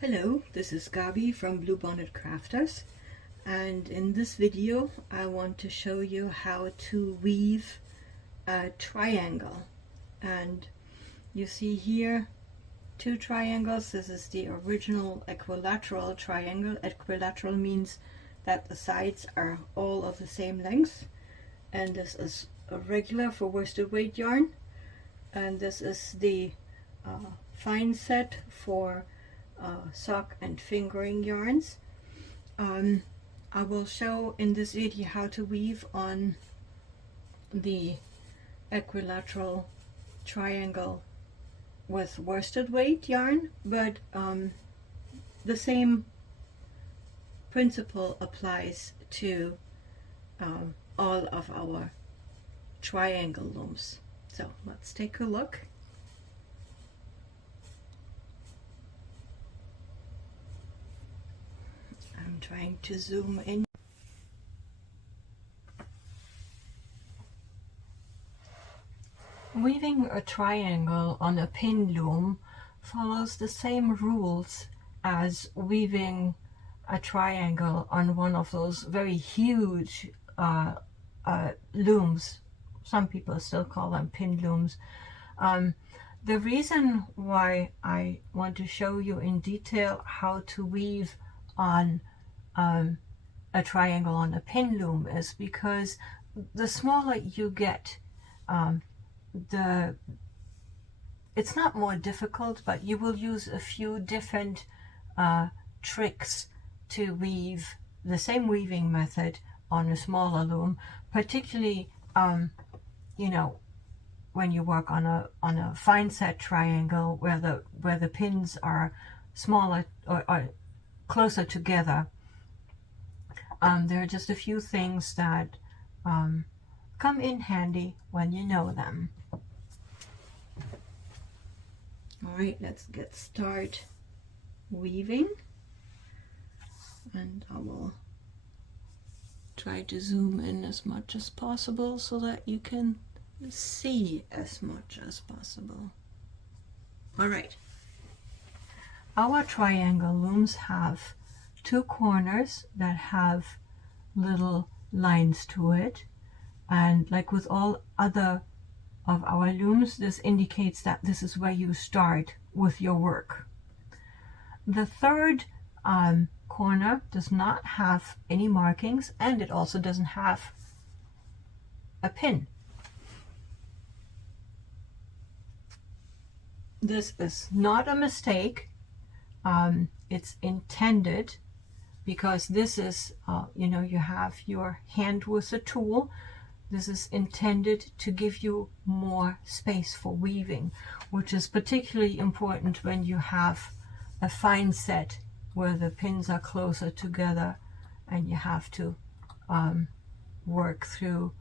Hello, this is Gabi from Blue Bonnet Crafters, and in this video I want to show you how to weave a triangle. And you see here two triangles. This is the original equilateral triangle. Equilateral means that the sides are all of the same length, and this is a regular for worsted weight yarn, and this is the fine set for sock and fingering yarns. I will show in this video how to weave on the equilateral triangle with worsted weight yarn, but the same principle applies to all of our triangle looms. So let's take a look. I'm trying to zoom in. Weaving a triangle on a pin loom follows the same rules as weaving a triangle on one of those very huge looms. Some people still call them pin looms. The reason why I want to show you in detail how to weave on a triangle on a pin loom is because the smaller you get, it's not more difficult, but you will use a few different tricks to weave the same weaving method on a smaller loom, particularly you know, when you work on a fine set triangle where the pins are smaller or closer together. There are just a few things that come in handy when you know them. Alright, let's get started weaving, and I will try to zoom in as much as possible so that you can see as much as possible. Alright, our triangle looms have two corners that have little lines to it, and like with all other of our looms, this indicates that this is where you start with your work. The third corner does not have any markings, and it also doesn't have a pin. This is not a mistake. It's intended, because this is, you know, you have your hand with a tool. This is intended to give you more space for weaving, which is particularly important when you have a fine set where the pins are closer together and you have to work through,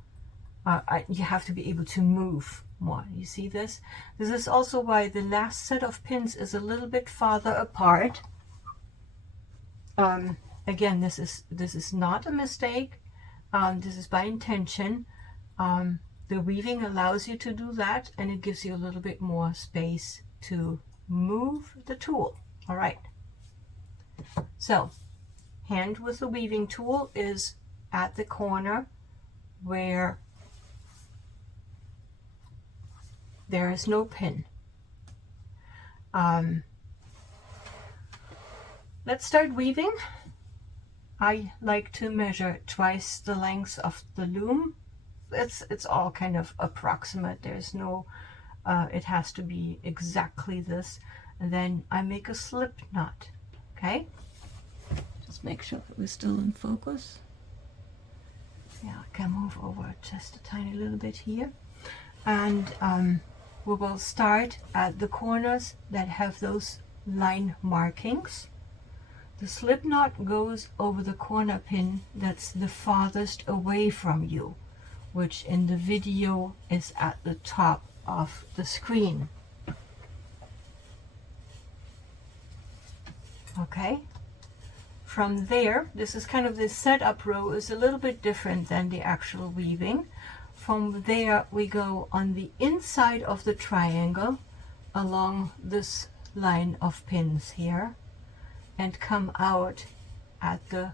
you have to be able to move more. You see this? This is also why the last set of pins is a little bit farther apart. Again, this is not a mistake. This is by intention. The weaving allows you to do that, and it gives you a little bit more space to move the tool. All right. So, hand with the weaving tool is at the corner where there is no pin. Let's start weaving. I like to measure twice the length of the loom. It's all kind of approximate. There's no, it has to be exactly this. And then I make a slip knot. Okay? Just make sure that we're still in focus. Yeah, I can move over just a tiny little bit here. And we will start at the corners that have those line markings. The slip knot goes over the corner pin that's the farthest away from you, which in the video is at the top of the screen. Okay, from there, this is kind of the setup row is a little bit different than the actual weaving. From there we go on the inside of the triangle along this line of pins here, and come out at the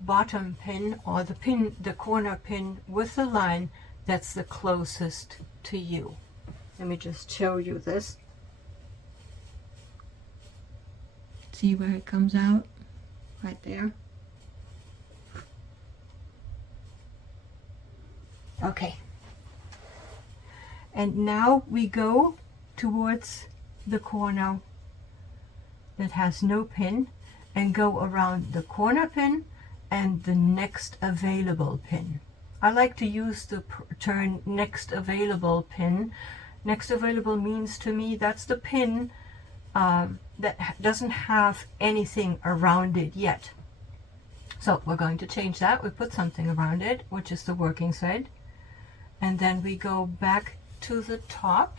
bottom pin, or the corner pin with the line that's the closest to you. Let me just show you this. See where it comes out? Right there. Okay. And now we go towards the corner that has no pin and go around the corner pin and the next available pin. I like to use the term next available pin. Next available means to me that's the pin that doesn't have anything around it yet. So we're going to change that. We put something around it, which is the working thread. And then we go back to the top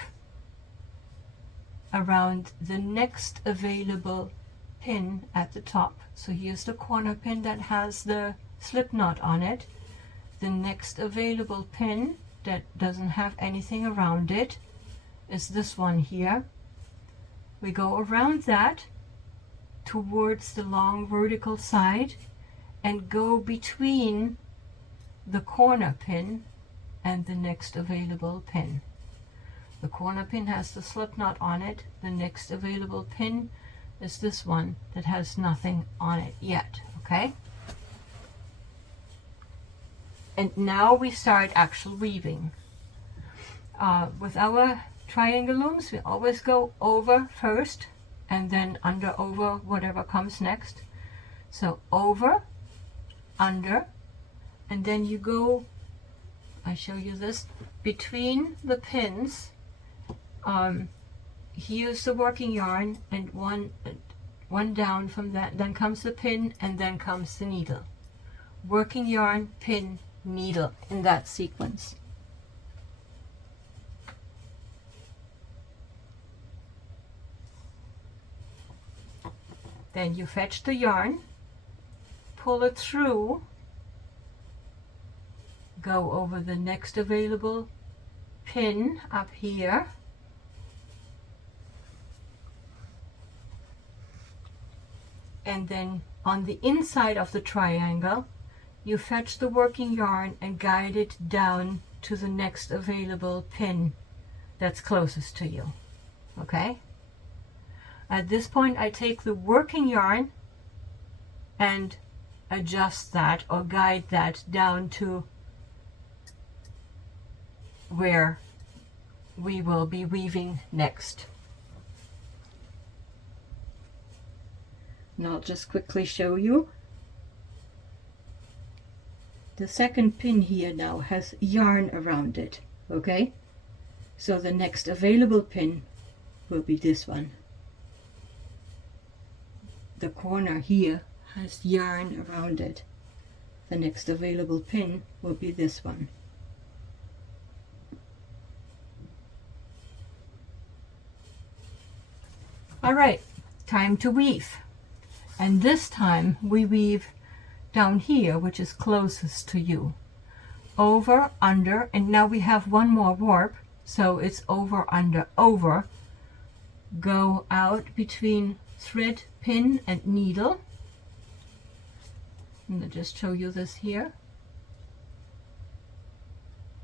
around the next available pin at the top. So here's the corner pin that has the slip knot on it. The next available pin that doesn't have anything around it is this one here. We go around that towards the long vertical side and go between the corner pin and the next available pin. The corner pin has the slip knot on it. The next available pin is this one that has nothing on it yet, okay? And now we start actual weaving. With our triangle looms, we always go over first and then under, over, whatever comes next. So over, under, and then you go, I show you this, between the pins. Here's the working yarn, and one down from that, then comes the pin, and then comes the needle. Working yarn, pin, needle, in that sequence. Then you fetch the yarn, pull it through, go over the next available pin up here, and then on the inside of the triangle you fetch the working yarn and guide it down to the next available pin that's closest to you. Okay? At this point I take the working yarn and adjust that or guide that down to where we will be weaving next. And I'll just quickly show you. The second pin here now has yarn around it, okay? So the next available pin will be this one. The corner here has yarn around it. The next available pin will be this one. All right, time to weave. And this time we weave down here, which is closest to you. Over, under, and now we have one more warp, so it's over, under, over. Go out between thread, pin, and needle. I'm going to just show you this here.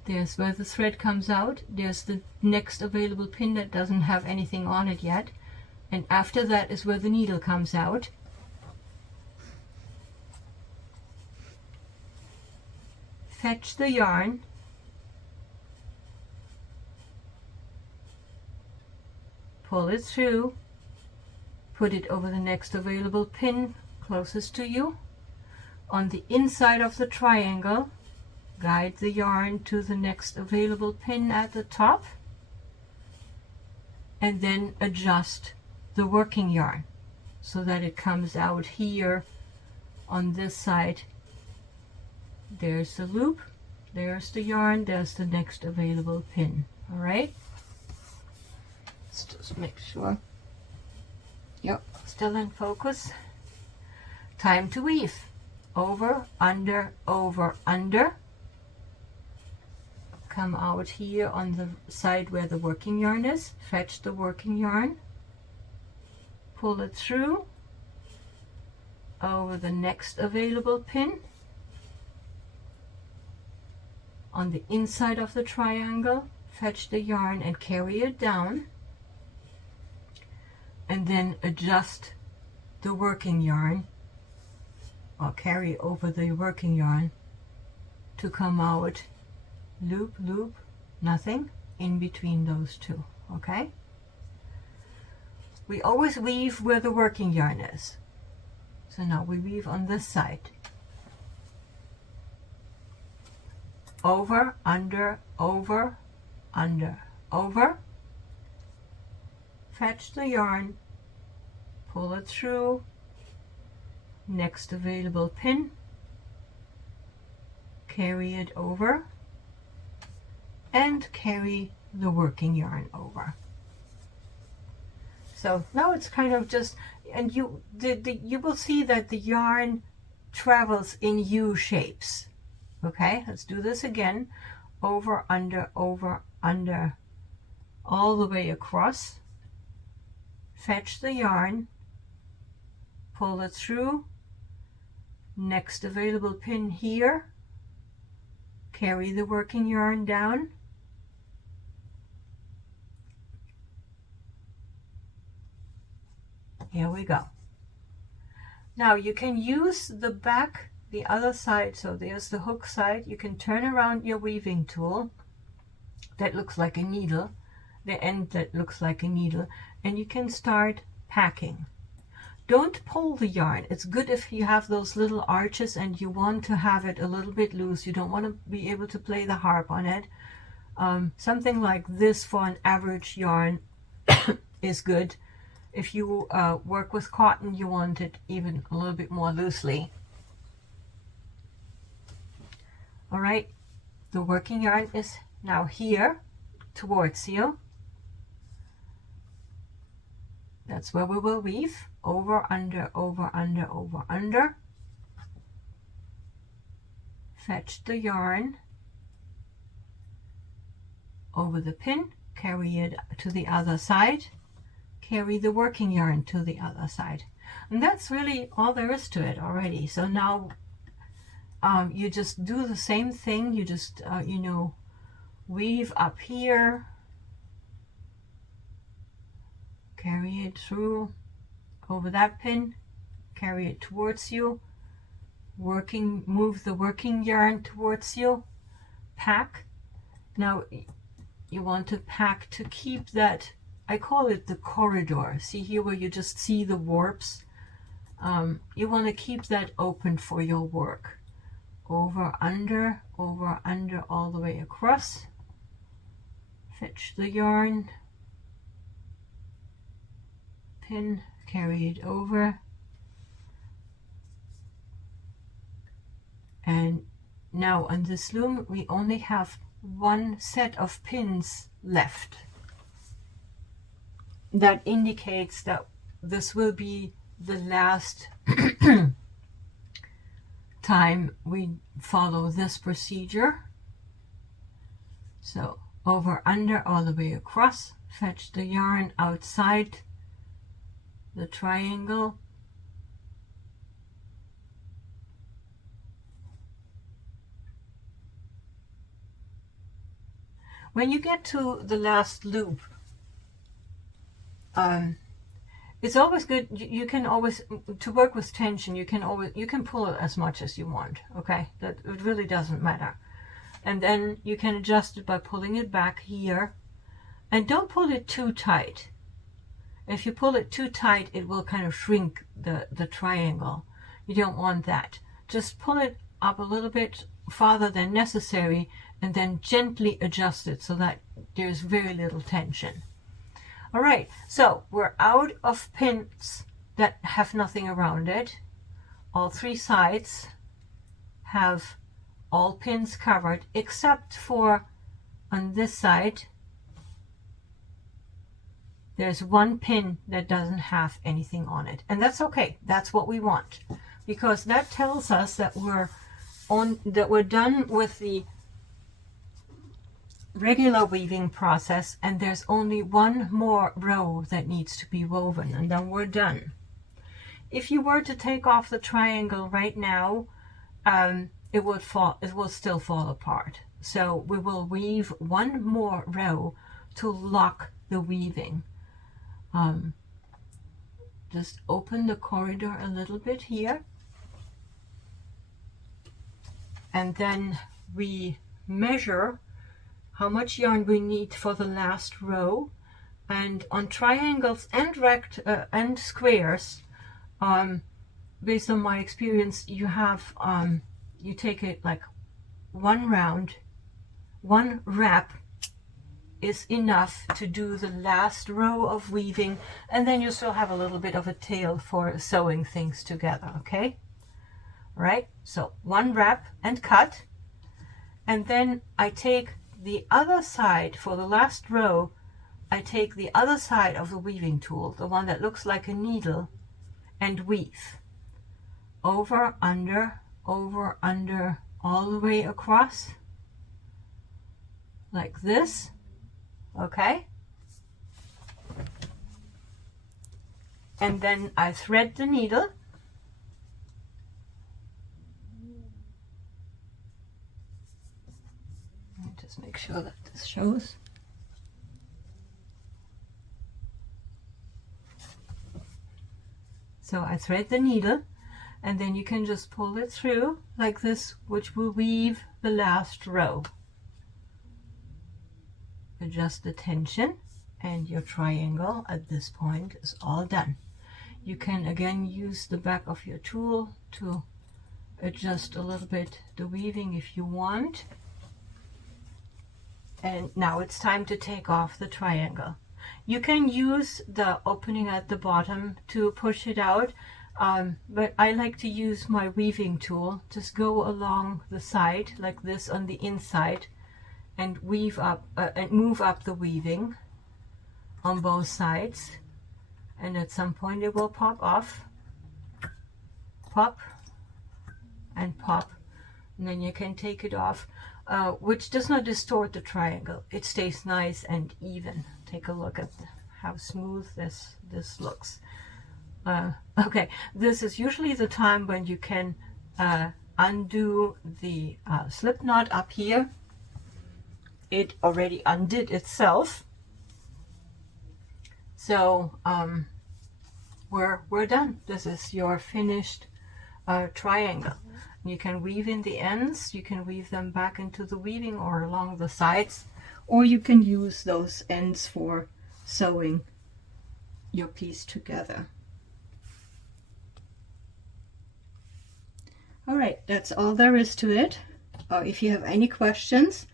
There's where the thread comes out. There's the next available pin that doesn't have anything on it yet. And after that is where the needle comes out. Fetch the yarn, pull it through, put it over the next available pin closest to you. On the inside of the triangle, guide the yarn to the next available pin at the top, and then adjust the working yarn so that it comes out here on this side. There's the loop, there's the yarn, there's the next available pin. All right, let's just make sure. Yep, still in focus. Time to weave. Over, under, over, under. Come out here on the side where the working yarn is, fetch the working yarn, pull it through, over the next available pin on the inside of the triangle, fetch the yarn and carry it down, and then adjust the working yarn, or carry over the working yarn to come out loop, loop, nothing in between those two. Okay, we always weave where the working yarn is. So now we weave on this side, over, under, over, under, over, fetch the yarn, pull it through, next available pin, carry it over, and carry the working yarn over. So now it's kind of just, and you will see that the yarn travels in U shapes. Okay, let's do this again. Over, under, all the way across. Fetch the yarn, pull it through, next available pin here, carry the working yarn down, here we go. Now you can use the back, the other side, so there's the hook side. You can turn around your weaving tool that looks like a needle, the end that looks like a needle, and you can start packing. Don't pull the yarn. It's good if you have those little arches and you want to have it a little bit loose. You don't want to be able to play the harp on it. Something like this for an average yarn is good. If you work with cotton, you want it even a little bit more loosely. All right, the working yarn is now here towards you. That's where we will weave. Over, under, over, under, over, under. Fetch the yarn over the pin, carry it to the other side, carry the working yarn to the other side. And that's really all there is to it already. So now you just do the same thing. You just, weave up here, carry it through over that pin, carry it towards you, move the working yarn towards you, pack. Now you want to pack to keep that, I call it the corridor. See here where you just see the warps? You want to keep that open for your work. Over, under, all the way across. Fetch the yarn, pin, carry it over. And now on this loom, we only have one set of pins left. That indicates that this will be the last time we follow this procedure. So over, under, all the way across, fetch the yarn outside the triangle, when you get to the last loop, it's always good, you can always, to work with tension, you can pull it as much as you want, okay? That it really doesn't matter. And then you can adjust it by pulling it back here, and don't pull it too tight. If you pull it too tight, it will kind of shrink the triangle. You don't want that. Just pull it up a little bit farther than necessary, and then gently adjust it so that there's very little tension. All right, so we're out of pins that have nothing around it. All three sides have all pins covered, except for on this side, there's one pin that doesn't have anything on it. And that's okay, that's what we want, because that tells us that we're done with the regular weaving process, and there's only one more row that needs to be woven, and then we're done. if you were to take off the triangle right now, it will still fall apart. So we will weave one more row to lock the weaving. Just open the corridor a little bit here, and then we measure how much yarn we need for the last row. And on triangles and squares, based on my experience, you have you take it like one wrap is enough to do the last row of weaving, and then you still have a little bit of a tail for sewing things together. Okay, all right, so one wrap and cut, and then I take the other side for the last row. I take the other side of the weaving tool, the one that looks like a needle, and weave over, under, all the way across like this. Okay, and then I thread the needle, just make sure that this shows. So I thread the needle, and then you can just pull it through like this, which will weave the last row. Adjust the tension, and your triangle at this point is all done. You can again use the back of your tool to adjust a little bit the weaving if you want. And now it's time to take off the triangle. You can use the opening at the bottom to push it out, but I like to use my weaving tool. Just go along the side like this on the inside and weave up and move up the weaving on both sides, and at some point it will pop off, pop and pop, and then you can take it off, which does not distort the triangle. It stays nice and even. Take a look at how smooth this looks. Okay, this is usually the time when you can undo the slip knot up here. It already undid itself. So we're done. This is your finished triangle. You can weave in the ends, you can weave them back into the weaving or along the sides, or you can use those ends for sewing your piece together. All right, that's all there is to it. If you have any questions,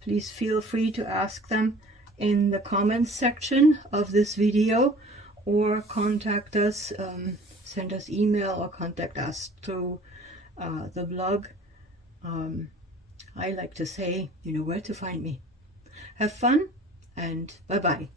please feel free to ask them in the comments section of this video, or contact us, send us email or contact us through the blog. I like to say, you know where to find me. Have fun, and bye-bye.